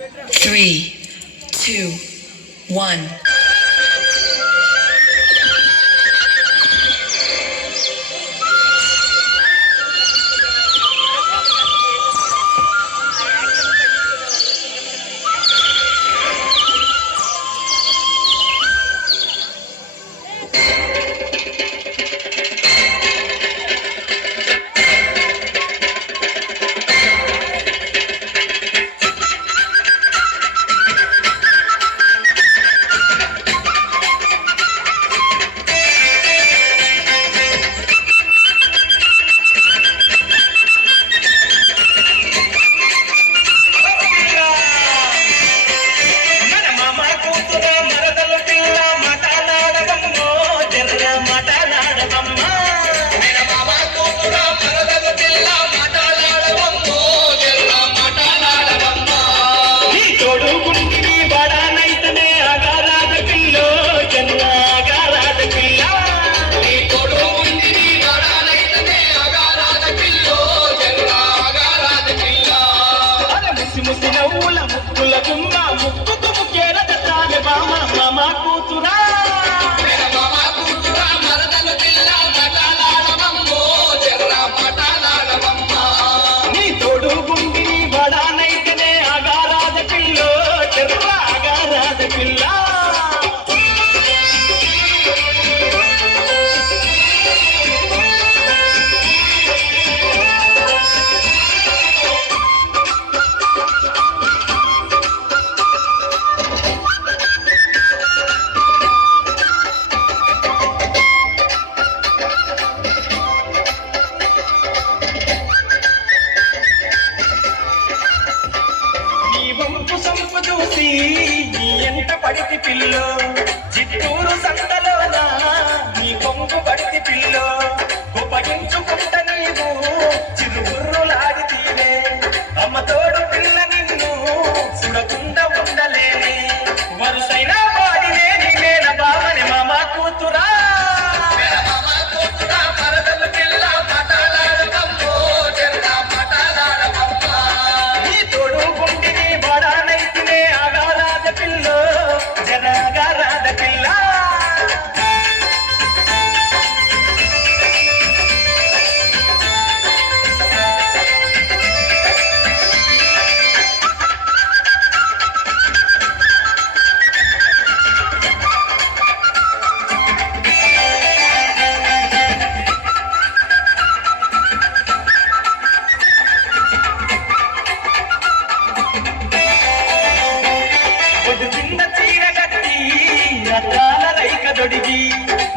3, 2, 1. ఎంత పడితి పిల్లో చిత్తూరు సంతలోన నీ కొంగు పడితి పిల్లో ఉపగించుకుంట నీవు చిరుగుర్రులాడితీవే అమ్మ తోడు పిల్ల నిన్ను చూడకుండా ఉండలేనే వరుసైన వాడినే నీవేన బావని మామ కూతురా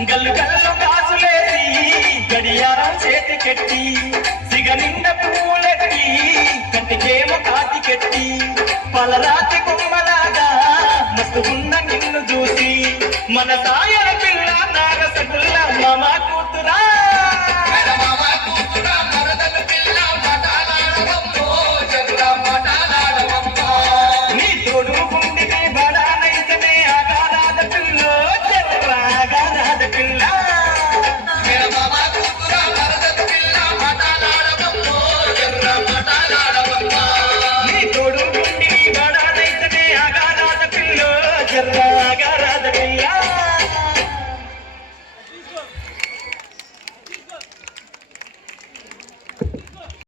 గల్లు గల్లు కాసులేసి గడియారం చేతికెట్టి సిగ నిండ పూలెట్టి కంటికేమో కాటికెట్టి పలరాతి కొమ్మలాగా మస్తున్న నిన్ను చూసి మన సాయల పిల్ల నాగసగుల్ల మామకు